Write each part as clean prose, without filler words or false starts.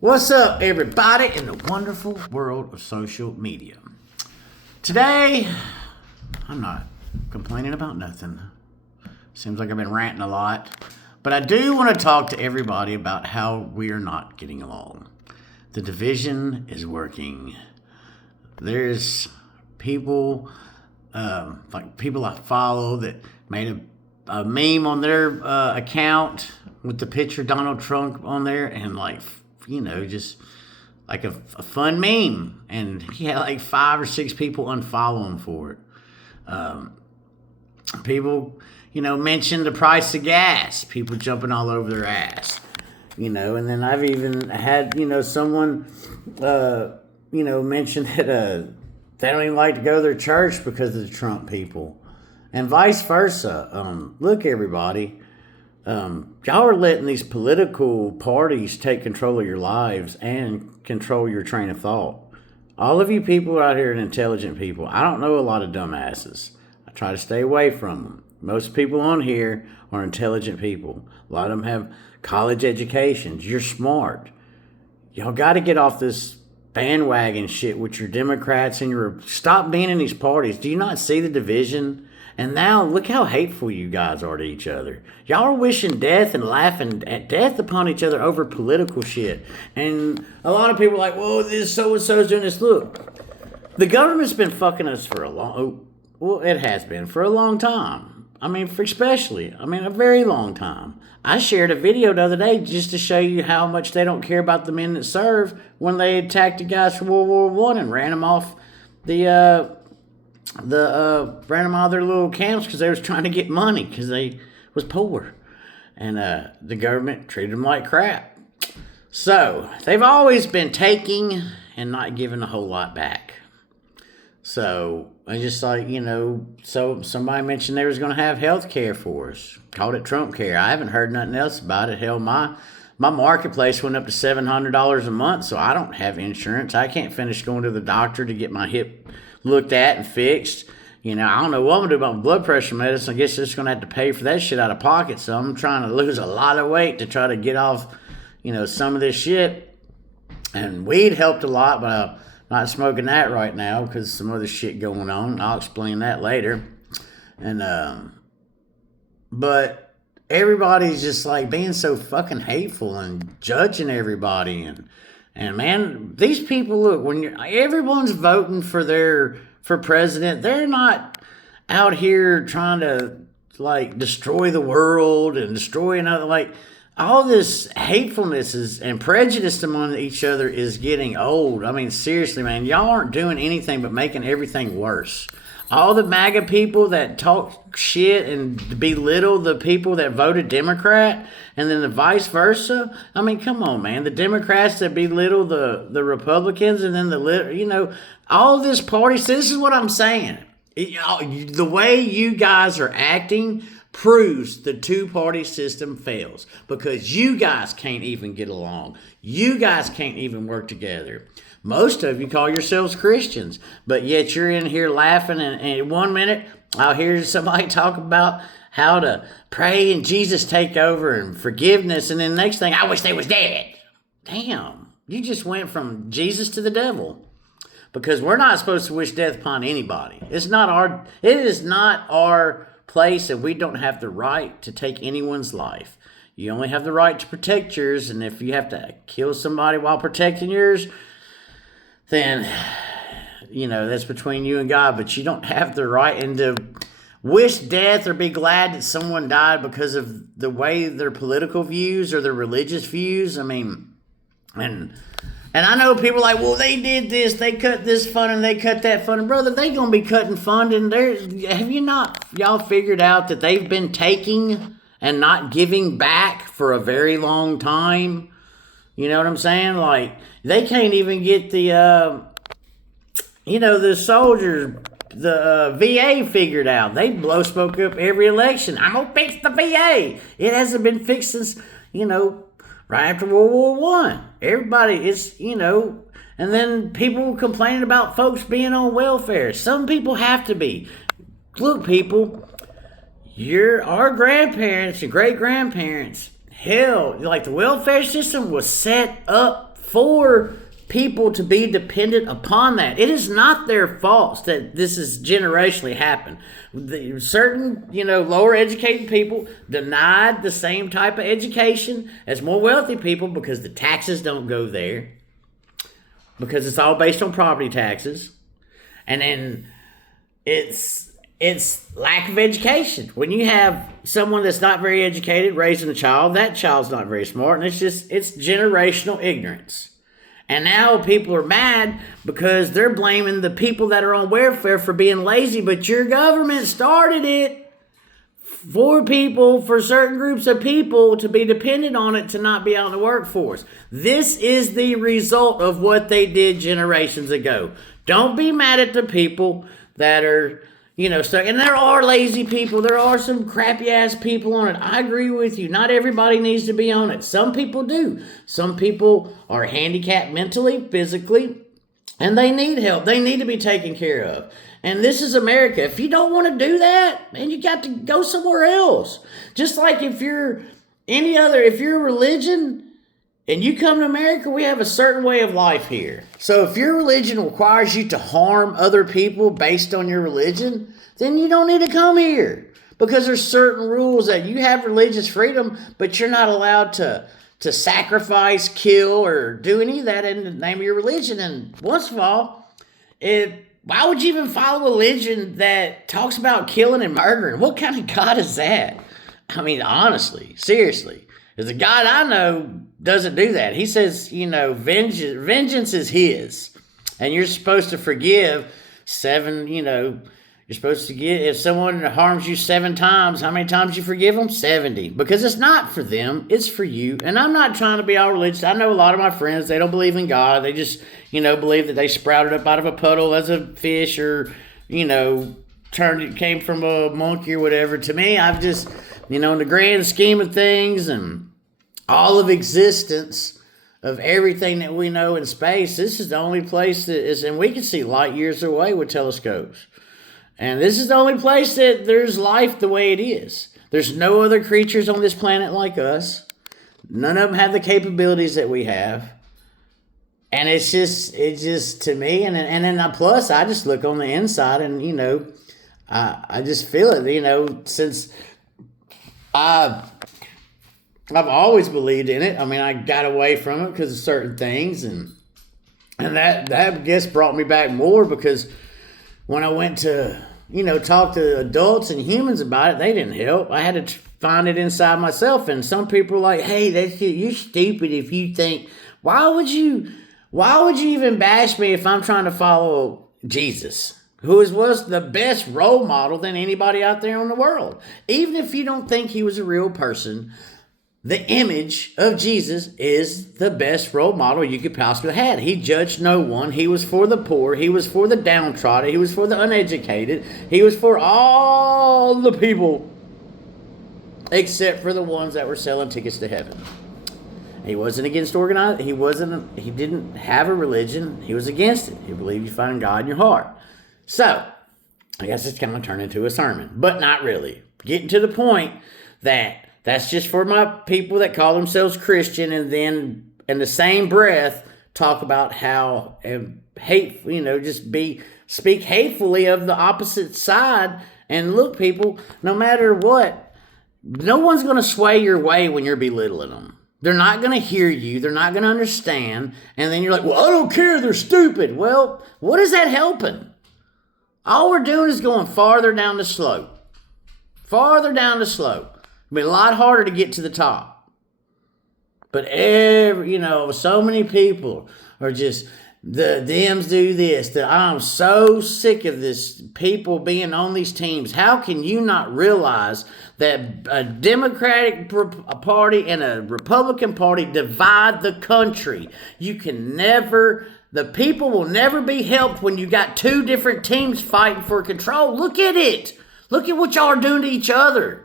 What's up, everybody, in the wonderful world of social media? Today, I'm not complaining about nothing. Seems like I've been ranting a lot. But I do want to talk to everybody about how we are not getting along. The division is working. There's people, like people I follow that made a meme on their account with the picture of Donald Trump on there, and just like a fun meme. And he had like 5 or 6 people unfollow him for it. People, mentioned the price of gas. People jumping all over their ass. And then I've even had, someone, mention that they don't even like to go to their church because of the Trump people. And vice versa. Look, everybody. Y'all are letting these political parties take control of your lives and control your train of thought. All of you people out here are intelligent people. I don't know a lot of dumbasses. I try to stay away from them. Most people on here are intelligent people. A lot of them have college educations. You're smart. Y'all got to get off this bandwagon shit with your Democrats and stop being in these parties. Do you not see the division? And now, look how hateful you guys are to each other. Y'all are wishing death and laughing at death upon each other over political shit. And a lot of people are like, whoa, this so-and-so's doing this. Look, the government's been fucking us for it has been for a long time. A very long time. I shared a video the other day just to show you how much they don't care about the men that serve when they attacked the guys from World War I and ran them off ran them out of their little camps because they was trying to get money because they was poor. And the government treated them like crap. So, they've always been taking and not giving a whole lot back. So, I just so somebody mentioned they was going to have health care for us. Called it Trump care. I haven't heard nothing else about it. Hell, my marketplace went up to $700 a month, so I don't have insurance. I can't finish going to the doctor to get my hip looked at and fixed. I don't know what I'm going to do about my blood pressure medicine. I guess I'm just going to have to pay for that shit out of pocket. So I'm trying to lose a lot of weight to try to get off, some of this shit. And weed helped a lot, but I'm not smoking that right now because some other shit going on. I'll explain that later. And, but everybody's just like being so fucking hateful and judging everybody. And man, these people, look, when everyone's voting for president, they're not out here trying to destroy the world and destroy another. All this hatefulness and prejudice among each other is getting old. I mean, seriously, man, y'all aren't doing anything but making everything worse. All the MAGA people that talk shit and belittle the people that voted Democrat, and then the vice versa. I mean, come on, man. The Democrats that belittle the Republicans, and then all this party. So this is what I'm saying. The way you guys are acting proves the two-party system fails because you guys can't even get along. You guys can't even work together. Most of you call yourselves Christians, but yet you're in here laughing, and 1 minute I'll hear somebody talk about how to pray and Jesus take over and forgiveness, and then the next thing, I wish they was dead. Damn, you just went from Jesus to the devil. Because we're not supposed to wish death upon anybody. It is not our place, and we don't have the right to take anyone's life. You only have the right to protect yours, and if you have to kill somebody while protecting yours, then, that's between you and God, but you don't have the right and to wish death or be glad that someone died because of the way their political views or their religious views. I mean, and I know people are like, well, they did this, they cut this fund and they cut that fund. And brother, they gonna be cutting fund, and have you not y'all figured out that they've been taking and not giving back for a very long time? You know what I'm saying? They can't even get the soldiers, the VA figured out. They blow smoke up every election. I'm gonna fix the VA. It hasn't been fixed since, right after World War I. Everybody is, and then people complaining about folks being on welfare. Some people have to be. Look, people, our grandparents and great-grandparents, hell, the welfare system was set up for people to be dependent upon that. It is not their fault that this has generationally happened. Certain, lower educated people denied the same type of education as more wealthy people because the taxes don't go there, because it's all based on property taxes. And then it's lack of education. When you have someone that's not very educated raising a child, that child's not very smart, and it's generational ignorance. And now people are mad because they're blaming the people that are on welfare for being lazy, but your government started it for certain groups of people to be dependent on it to not be out in the workforce. This is the result of what they did generations ago. Don't be mad at the people that are stuck. And there are lazy people. There are some crappy ass people on it. I agree with you. Not everybody needs to be on it. Some people do. Some people are handicapped mentally, physically, and they need help. They need to be taken care of. And this is America. If you don't want to do that, man, you got to go somewhere else. Just like if you're a religion and you come to America, we have a certain way of life here. So if your religion requires you to harm other people based on your religion, then you don't need to come here. Because there's certain rules that you have religious freedom, but you're not allowed to sacrifice, kill, or do any of that in the name of your religion. And once of all, why would you even follow a religion that talks about killing and murdering? What kind of God is that? I mean, honestly, seriously. Because the God I know doesn't do that. He says, vengeance is his. And you're supposed to forgive you're supposed to if someone harms you 7 times, how many times you forgive them? 70. Because it's not for them, it's for you. And I'm not trying to be all religious. I know a lot of my friends, they don't believe in God. They just, believe that they sprouted up out of a puddle as a fish or, came from a monkey or whatever. To me, I've just, in the grand scheme of things and all of existence of everything that we know in space, this is the only place that is, and we can see light years away with telescopes. And this is the only place that there's life the way it is. There's no other creatures on this planet like us. None of them have the capabilities that we have. And it's just to me, and then plus I just look on the inside and, I just feel it, since I've always believed in it. I mean, I got away from it because of certain things, and that I guess brought me back more because when I went to, talk to adults and humans about it, they didn't help. I had to find it inside myself, and some people are like, hey, you're stupid if you think, why would you even bash me if I'm trying to follow Jesus, who was the best role model than anybody out there in the world? Even if you don't think he was a real person, the image of Jesus is the best role model you could possibly have. He judged no one. He was for the poor. He was for the downtrodden. He was for the uneducated. He was for all the people except for the ones that were selling tickets to heaven. He wasn't against organized. He didn't have a religion. He was against it. He believed you find God in your heart. So, I guess it's kind of turned into a sermon, but not really. Getting to the point that's just for my people that call themselves Christian, and then in the same breath talk about how speak hatefully of the opposite side. And look, people, no matter what, no one's going to sway your way when you're belittling them. They're not going to hear you. They're not going to understand. And then you're like, well, I don't care. They're stupid. Well, what is that helping? All we're doing is going farther down the slope. Farther down the slope. It'll be a lot harder to get to the top. But so many people are just, the Dems do this, that I'm so sick of this, people being on these teams. How can you not realize that a Democratic Party and a Republican Party divide the country? The people will never be helped when you got 2 different teams fighting for control. Look at it. Look at what y'all are doing to each other.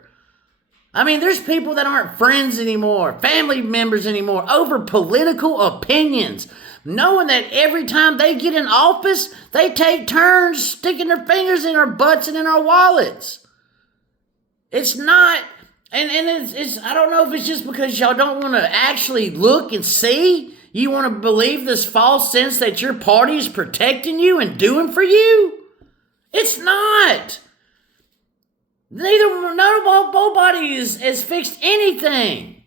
I mean, there's people that aren't friends anymore, family members anymore, over political opinions, knowing that every time they get in office, they take turns sticking their fingers in our butts and in our wallets. It's not, and it's I don't know if it's just because y'all don't want to actually look and see. You want to believe this false sense that your party is protecting you and doing for you? It's not. Nobody has fixed anything.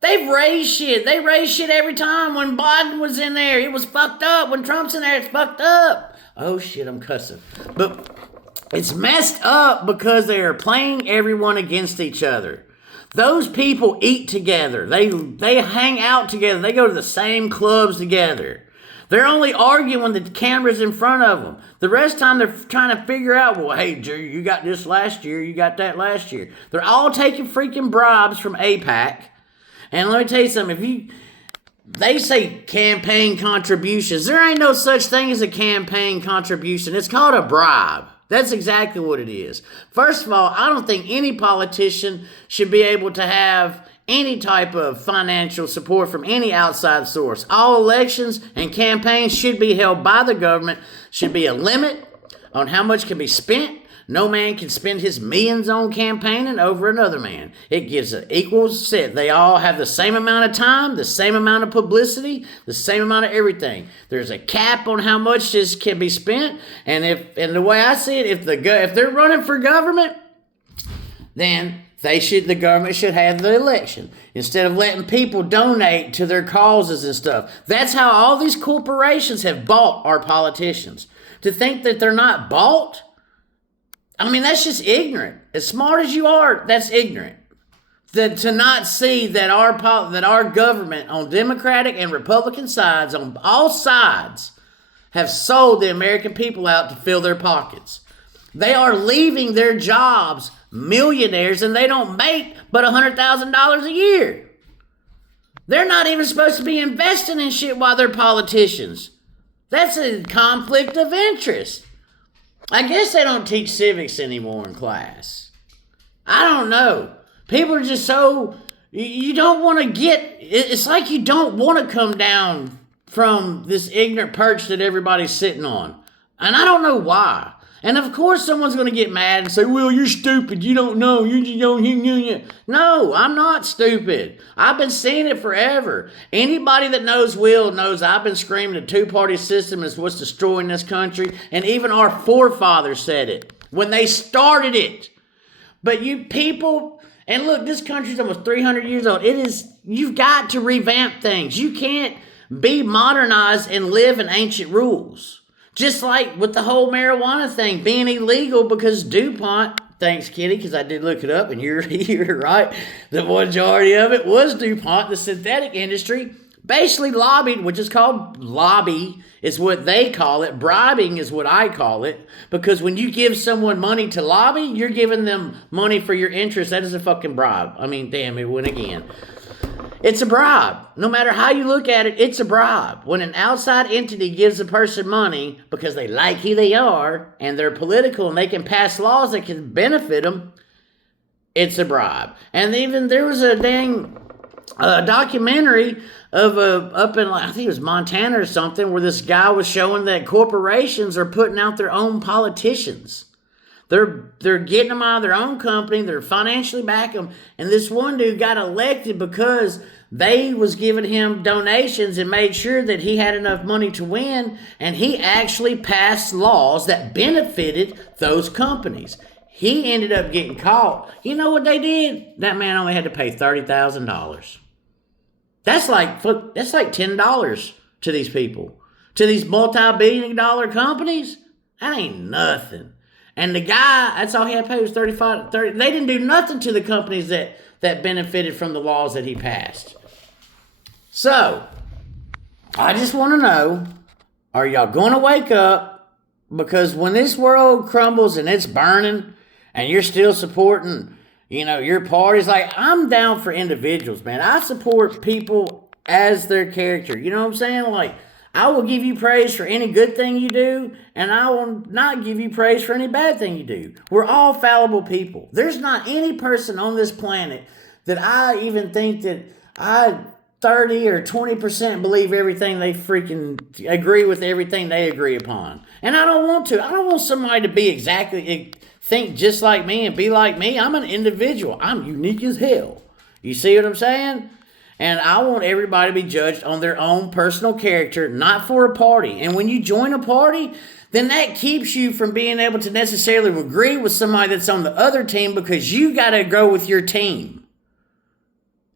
They've raised shit. They raised shit every time. When Biden was in there, it was fucked up. When Trump's in there, it's fucked up. Oh shit, I'm cussing. But it's messed up because they are playing everyone against each other. Those people eat together. They hang out together. They go to the same clubs together. They're only arguing when the camera's in front of them. The rest of the time, they're trying to figure out, well, hey, Jerry, you got this last year. You got that last year. They're all taking freaking bribes from AIPAC. And let me tell you something. They say campaign contributions. There ain't no such thing as a campaign contribution. It's called a bribe. That's exactly what it is. First of all, I don't think any politician should be able to have any type of financial support from any outside source. All elections and campaigns should be held by the government. Should be a limit on how much can be spent. No man can spend his millions on campaigning over another man. It gives an equal set. They all have the same amount of time, the same amount of publicity, the same amount of everything. There's a cap on how much this can be spent. And the way I see it, if they're running for government, then the government should have the election instead of letting people donate to their causes and stuff. That's how all these corporations have bought our politicians. To think that they're not bought, I mean, that's just ignorant. As smart as you are, that's ignorant. To not see that our government on Democratic and Republican sides, on all sides, have sold the American people out to fill their pockets. They are leaving their jobs millionaires, and they don't make but $100,000 a year. They're not even supposed to be investing in shit while they're politicians. That's a conflict of interest. I guess they don't teach civics anymore in class. I don't know. People are just so... You don't want to get... It's like you don't want to come down from this ignorant perch that everybody's sitting on. And I don't know why. And of course someone's going to get mad and say, well, you're stupid. You don't know. You just don't... No, I'm not stupid. I've been seeing it forever. Anybody that knows Will knows I've been screaming the two-party system is what's destroying this country. And even our forefathers said it when they started it. But you people... And look, this country's almost 300 years old. You've got to revamp things. You can't be modernized and live in ancient rules. Just like with the whole marijuana thing being illegal because DuPont, thanks Kitty, because I did look it up and you're right, the majority of it was DuPont, the synthetic industry, basically lobbied, which is called lobby, is what they call it. Bribing is what I call it, because when you give someone money to lobby, you're giving them money for your interest. That is a fucking bribe. I mean, damn, it went again. It's a bribe. No matter how you look at it, it's a bribe. When an outside entity gives a person money because they like who they are and they're political and they can pass laws that can benefit them, it's a bribe. And even there was a documentary of up in, I think it was Montana or something, where this guy was showing that corporations are putting out their own politicians. They're getting them out of their own company. They're financially backing them. And this one dude got elected because they was giving him donations and made sure that he had enough money to win. And he actually passed laws that benefited those companies. He ended up getting caught. You know what they did? That man only had to pay $30,000. That's like $10 to these people. To these multi-billion-dollar companies, that ain't nothing. And the guy, that's all he had to pay was $30. They didn't do nothing to the companies that benefited from the laws that he passed. So, I just want to know, are y'all going to wake up? Because when this world crumbles and it's burning and you're still supporting, your parties, like, I'm down for individuals, man. I support people as their character. You know what I'm saying? Like, I will give you praise for any good thing you do, and I will not give you praise for any bad thing you do. We're all fallible people. There's not any person on this planet that I even think that I 30 or 20% believe everything they freaking agree with everything they agree upon. And I don't want to. I don't want somebody to be think just like me and be like me. I'm an individual. I'm unique as hell. You see what I'm saying? And I want everybody to be judged on their own personal character, not for a party. And when you join a party, then that keeps you from being able to necessarily agree with somebody that's on the other team because you got to go with your team.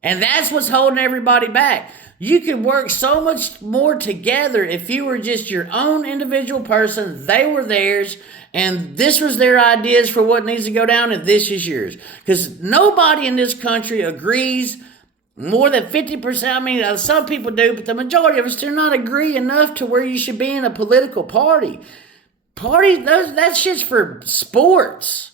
And that's what's holding everybody back. You could work so much more together if you were just your own individual person. They were theirs, and this was their ideas for what needs to go down, and this is yours. Because nobody in this country agrees more than 50%. I mean, some people do, but the majority of us do not agree enough to where you should be in a political party. Parties, that shit's for sports.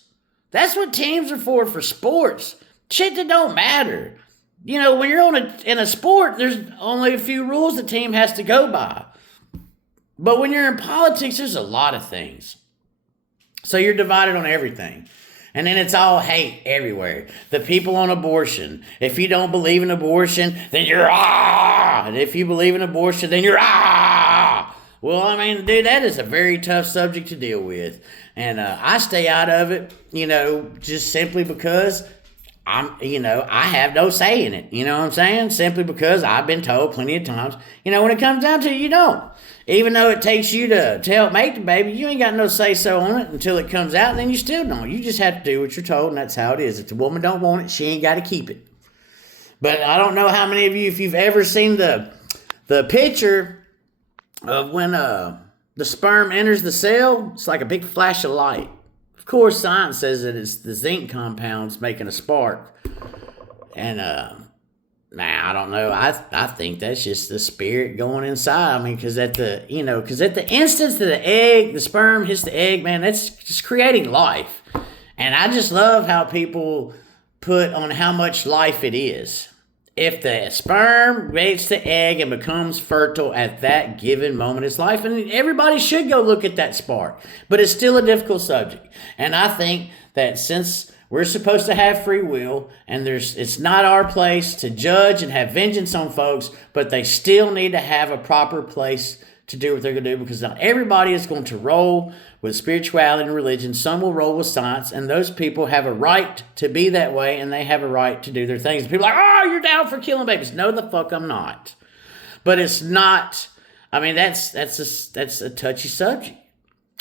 That's what teams are for sports. Shit that don't matter. You know, when you're in a sport, there's only a few rules the team has to go by. But when you're in politics, there's a lot of things. So you're divided on everything. And then it's all hate everywhere. The people on abortion. If you don't believe in abortion, then you're ah. And if you believe in abortion, then you're ah. Well, I mean, dude, that is a very tough subject to deal with. And I stay out of it, just simply because I have no say in it. You know what I'm saying? Simply because I've been told plenty of times, when it comes down to it, you don't. Even though it takes you to help make the baby, you ain't got no say-so on it until it comes out, and then you still don't. You just have to do what you're told, and that's how it is. If the woman don't want it, she ain't got to keep it. But I don't know how many of you, if you've ever seen the picture of when the sperm enters the cell, it's like a big flash of light. Of course, science says that it's the zinc compounds making a spark. And, I don't know. I think that's just the spirit going inside. I mean, because at the instance that the sperm hits the egg, man, that's just creating life. And I just love how people put on how much life it is. If the sperm makes the egg and becomes fertile at that given moment, it's life. And everybody should go look at that spark. But it's still a difficult subject. And I think that since we're supposed to have free will, and it's not our place to judge and have vengeance on folks, but they still need to have a proper place to do what they're going to do, because not everybody is going to roll with spirituality and religion. Some will roll with science, and those people have a right to be that way, and they have a right to do their things. People are like, oh, you're down for killing babies. No, the fuck I'm not. But it's not, I mean, that's a touchy subject.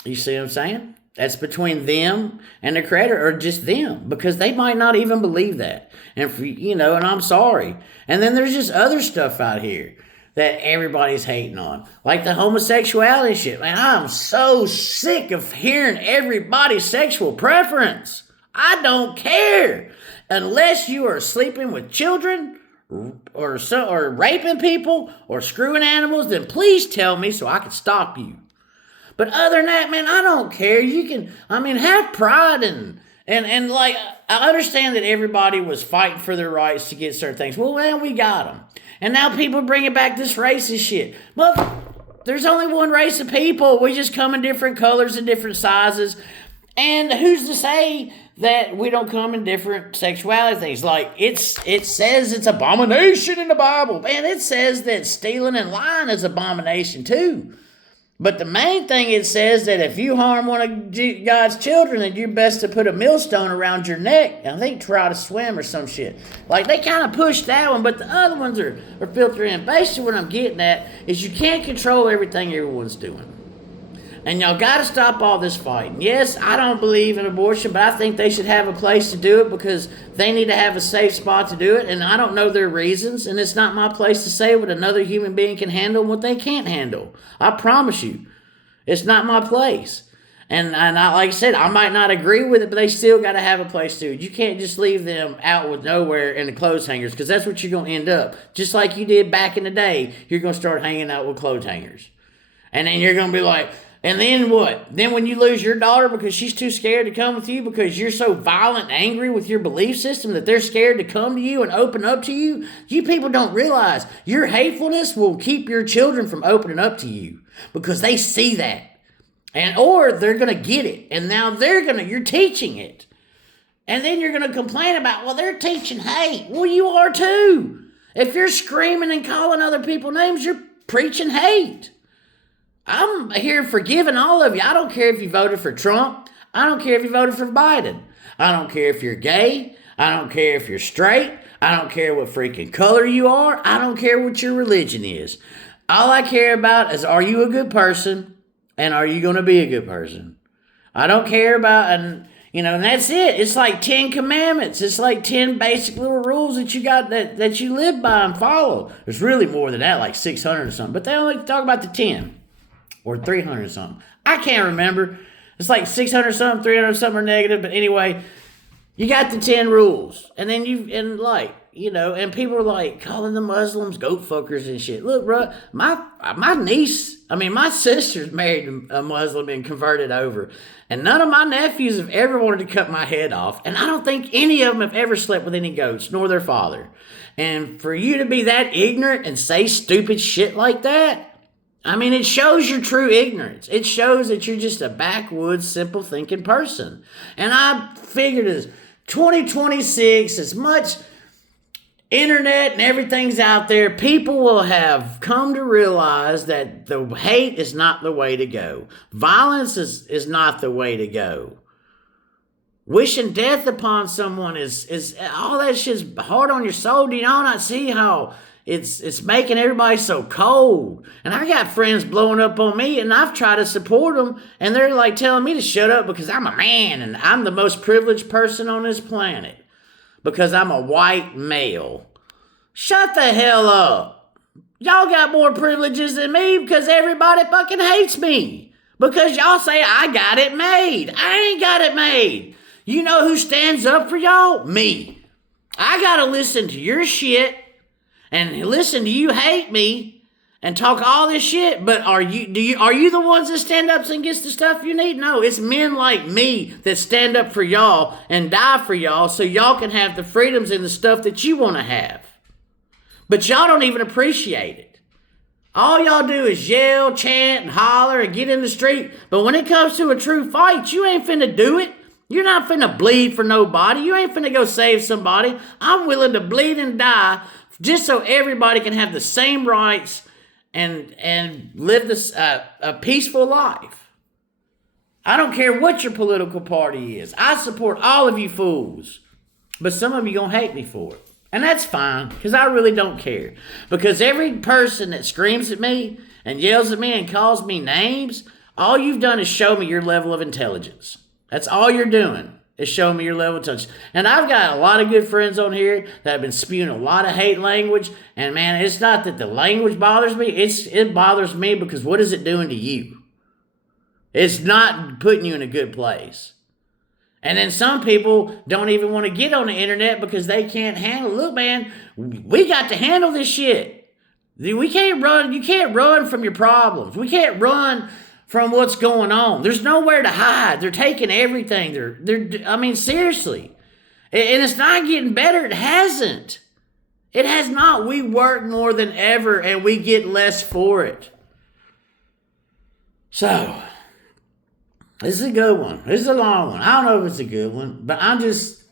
You see what I'm saying? That's between them and the creator, or just them, because they might not even believe that. And and I'm sorry. And then there's just other stuff out here that everybody's hating on, like the homosexuality shit. Man, I'm so sick of hearing everybody's sexual preference. I don't care. Unless you are sleeping with children or raping people or screwing animals, then please tell me so I can stop you. But other than that, man, I don't care. You can, have pride and like, I understand that everybody was fighting for their rights to get certain things. Well, man, we got them. And now people are bringing back this racist shit. Well, there's only one race of people. We just come in different colors and different sizes. And who's to say that we don't come in different sexuality things? Like, it says it's abomination in the Bible. Man, it says that stealing and lying is abomination too. But the main thing, it says that if you harm one of God's children, then you're best to put a millstone around your neck. I think try to swim or some shit. Like, they kind of push that one, but the other ones are filtered in. Basically, what I'm getting at is you can't control everything everyone's doing. And y'all got to stop all this fighting. Yes, I don't believe in abortion, but I think they should have a place to do it because they need to have a safe spot to do it. And I don't know their reasons, and it's not my place to say what another human being can handle and what they can't handle. I promise you, it's not my place. And I, like I said, I might not agree with it, but they still got to have a place to do it. You can't just leave them out with nowhere in the clothes hangers, because that's what you're going to end up. Just like you did back in the day, you're going to start hanging out with clothes hangers. And then you're going to be like, and then what? Then when you lose your daughter because she's too scared to come with you because you're so violent and angry with your belief system that they're scared to come to you and open up to you, you people don't realize your hatefulness will keep your children from opening up to you because they see that. Or they're going to get it. And now you're teaching it. And then you're going to complain about, well, they're teaching hate. Well, you are too. If you're screaming and calling other people names, you're preaching hate. I'm here forgiving all of you. I don't care if you voted for Trump. I don't care if you voted for Biden. I don't care if you're gay. I don't care if you're straight. I don't care what freaking color you are. I don't care what your religion is. All I care about is, are you a good person, and are you going to be a good person? I don't care about, and that's it. It's like 10 commandments. It's like 10 basic little rules that you got that you live by and follow. There's really more than that, like 600 or something. But they only talk about the 10 or 300 or something. I can't remember. It's like 600 something, 300 something or negative. But anyway, you got the 10 rules. And then and people are like calling the Muslims goat fuckers and shit. Look, bro, my sister's married a Muslim and converted over. And none of my nephews have ever wanted to cut my head off. And I don't think any of them have ever slept with any goats, nor their father. And for you to be that ignorant and say stupid shit like that, it shows your true ignorance. It shows that you're just a backwoods, simple thinking person. And I figured as 2026, as much internet and everything's out there, people will have come to realize that the hate is not the way to go. Violence is not the way to go. Wishing death upon someone is all that shit's hard on your soul. Do y'all not see how it's making everybody so cold? And I got friends blowing up on me, and I've tried to support them, and they're like telling me to shut up because I'm a man and I'm the most privileged person on this planet. Because I'm a white male. Shut the hell up. Y'all got more privileges than me because everybody fucking hates me. Because y'all say I got it made. I ain't got it made. You know who stands up for y'all? Me. I gotta listen to your shit and listen to you hate me and talk all this shit, but are you the ones that stand up and gets the stuff you need? No, it's men like me that stand up for y'all and die for y'all so y'all can have the freedoms and the stuff that you want to have. But y'all don't even appreciate it. All y'all do is yell, chant, and holler and get in the street, but when it comes to a true fight, you ain't finna do it. You're not finna bleed for nobody. You ain't finna go save somebody. I'm willing to bleed and die just so everybody can have the same rights and live this a peaceful life. I don't care what your political party is. I support all of you fools. But some of you gonna hate me for it. And that's fine, because I really don't care. Because every person that screams at me and yells at me and calls me names, all you've done is show me your level of intelligence. That's all you're doing. Is showing me your level of touch. And I've got a lot of good friends on here that have been spewing a lot of hate language. And man, it's not that the language bothers me. It bothers me because what is it doing to you? It's not putting you in a good place. And then some people don't even want to get on the internet because they can't handle it. Look, man, we got to handle this shit. We can't run. You can't run from your problems. We can't run from what's going on. There's nowhere to hide. They're taking everything. Seriously. And it's not getting better. It hasn't. It has not. We work more than ever and we get less for it. So, this is a good one. This is a long one. I don't know if it's a good one, but I'm just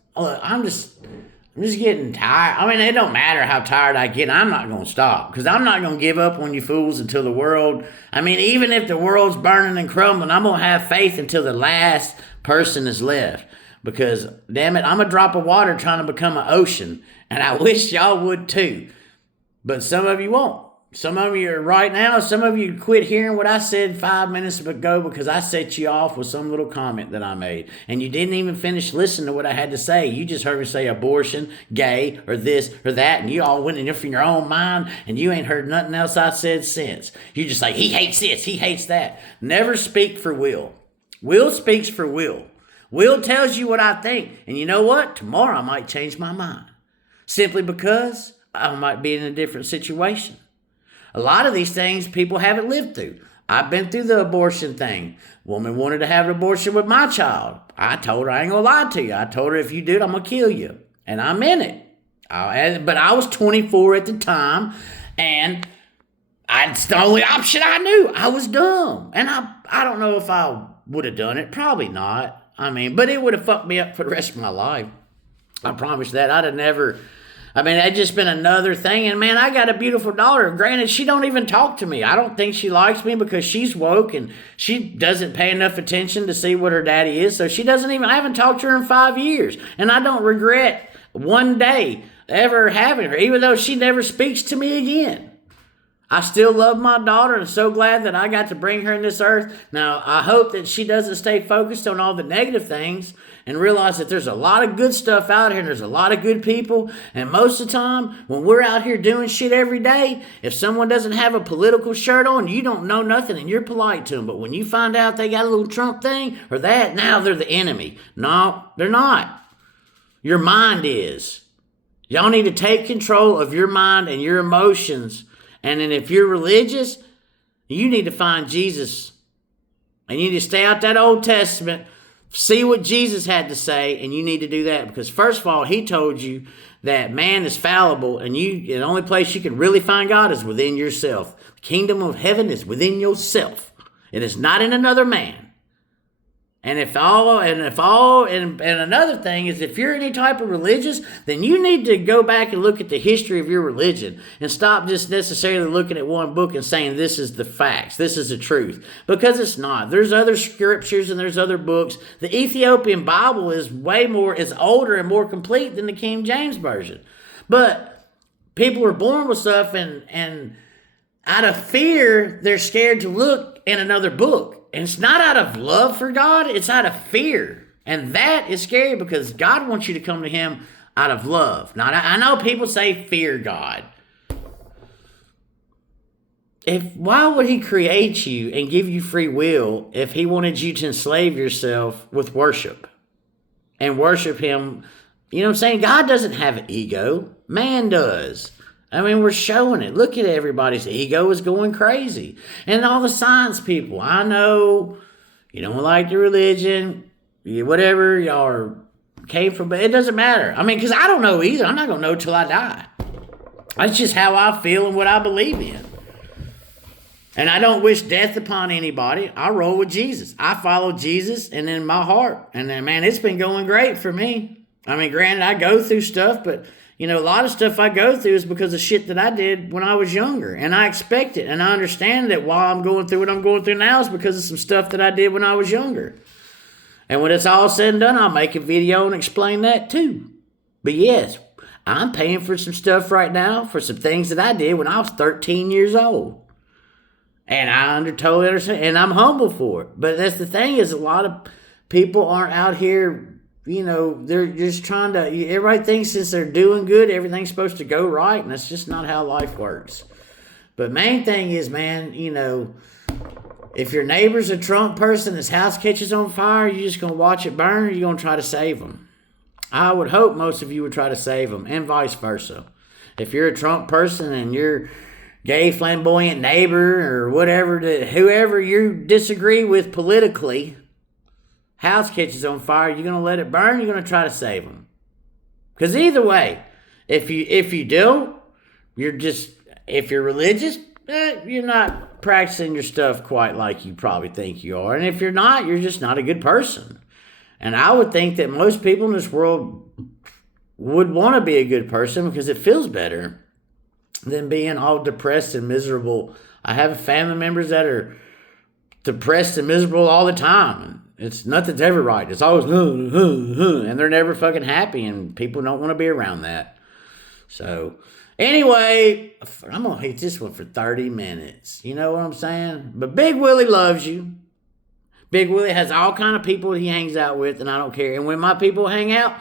getting tired. It don't matter how tired I get. I'm not going to stop because I'm not going to give up on you fools until the world. Even if the world's burning and crumbling, I'm going to have faith until the last person is left. Because, damn it, I'm a drop of water trying to become an ocean. And I wish y'all would too. But some of you won't. Some of you are right now, some of you quit hearing what I said 5 minutes ago because I set you off with some little comment that I made. And you didn't even finish listening to what I had to say. You just heard me say abortion, gay, or this or that. And you all went in your own mind and you ain't heard nothing else I said since. You're just like, he hates this, he hates that. Never speak for Will. Will speaks for Will. Will tells you what I think. And you know what? Tomorrow I might change my mind. Simply because I might be in a different situation. A lot of these things people haven't lived through. I've been through the abortion thing. Woman wanted to have an abortion with my child. I told her, I ain't gonna lie to you. I told her, if you do it, I'm gonna kill you. And I'm in it. But I was 24 at the time, and it's the only option I knew. I was dumb. And I don't know if I would have done it. Probably not. But it would have fucked me up for the rest of my life. I promise that. I'd have never... That'd just been another thing. And man, I got a beautiful daughter. Granted, she don't even talk to me. I don't think she likes me because she's woke and she doesn't pay enough attention to see what her daddy is. So I haven't talked to her in 5 years. And I don't regret one day ever having her, even though she never speaks to me again. I still love my daughter and so glad that I got to bring her in this earth. Now, I hope that she doesn't stay focused on all the negative things and realize that there's a lot of good stuff out here and there's a lot of good people. And most of the time, when we're out here doing shit every day, if someone doesn't have a political shirt on, you don't know nothing and you're polite to them. But when you find out they got a little Trump thing or that, now they're the enemy. No, they're not. Your mind is. Y'all need to take control of your mind and your emotions. And then if you're religious, you need to find Jesus. And you need to stay out that Old Testament, see what Jesus had to say, and you need to do that. Because first of all, he told you that man is fallible, and the only place you can really find God is within yourself. The kingdom of heaven is within yourself. It is not in another man. And another thing is, if you're any type of religious, then you need to go back and look at the history of your religion and stop just necessarily looking at one book and saying this is the facts, this is the truth, because it's not. There's other scriptures and there's other books. The Ethiopian Bible is is older and more complete than the King James Version. But people are born with stuff and out of fear, they're scared to look in another book. And it's not out of love for God, it's out of fear. And that is scary because God wants you to come to him out of love. Now, I know people say fear God. Why would he create you and give you free will if he wanted you to enslave yourself with worship? And worship him, you know what I'm saying? God doesn't have an ego. Man does. I mean, we're showing it. Look at everybody's ego is going crazy. And all the science people, I know you don't like your religion, whatever y'all came from, but it doesn't matter. I mean, because I don't know either. I'm not going to know till I die. That's just how I feel and what I believe in. And I don't wish death upon anybody. I roll with Jesus. I follow Jesus and in my heart. And then, man, it's been going great for me. I mean, granted, I go through stuff, but you know, a lot of stuff I go through is because of shit that I did when I was younger. And I expect it. And I understand that while I'm going through what I'm going through now is because of some stuff that I did when I was younger. And when it's all said and done, I'll make a video and explain that too. But yes, I'm paying for some stuff right now for some things that I did when I was 13 years old. And I totally understand. And I'm humble for it. But that's the thing is a lot of people aren't out here. You know, they're just trying to, everybody thinks since they're doing good, everything's supposed to go right, and that's just not how life works. But main thing is, man, you know, if your neighbor's a Trump person, his house catches on fire, you just going to watch it burn, or you going to try to save them? I would hope most of you would try to save them, and vice versa. If you're a Trump person and your gay, flamboyant neighbor or whatever, whoever you disagree with politically, house catches on fire, you're going to let it burn, you're going to try to save them. Because either way, if you don't, if you're religious, you're not practicing your stuff quite like you probably think you are. And if you're not, you're just not a good person. And I would think that most people in this world would want to be a good person because it feels better than being all depressed and miserable. I have family members that are depressed and miserable all the time. It's nothing's ever right. It's always, and they're never fucking happy, and people don't want to be around that. So, anyway, I'm going to hit this one for 30 minutes. You know what I'm saying? But Big Willie loves you. Big Willie has all kind of people he hangs out with, and I don't care. And when my people hang out,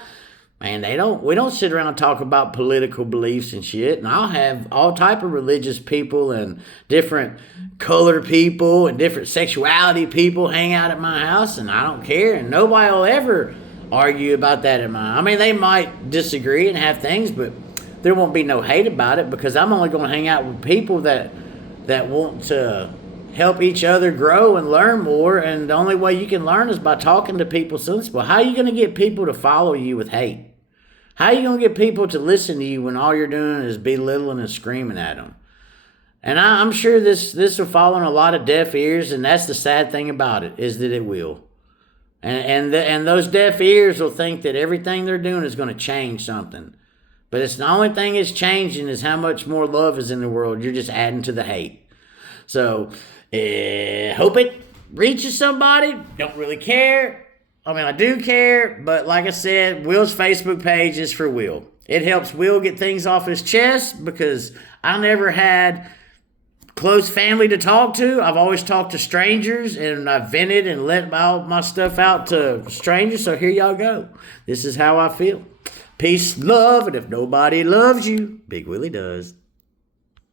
man, we don't sit around and talk about political beliefs and shit. And I'll have all type of religious people and different color people and different sexuality people hang out at my house, and I don't care. And nobody will ever argue about that in my. I mean, they might disagree and have things, but there won't be no hate about it because I'm only going to hang out with people that want to help each other grow and learn more. And the only way you can learn is by talking to people sensible. How are you going to get people to follow you with hate? How are you going to get people to listen to you when all you're doing is belittling and screaming at them? And I'm sure this will fall on a lot of deaf ears, and that's the sad thing about it, is that it will. And those deaf ears will think that everything they're doing is going to change something. But it's the only thing that's changing is how much more love is in the world. You're just adding to the hate. So, hope it reaches somebody. Don't really care. I mean, I do care, but like I said, Will's Facebook page is for Will. It helps Will get things off his chest because I never had close family to talk to. I've always talked to strangers, and I've vented and let all my stuff out to strangers. So here y'all go. This is how I feel. Peace, love, and if nobody loves you, Big Willie does.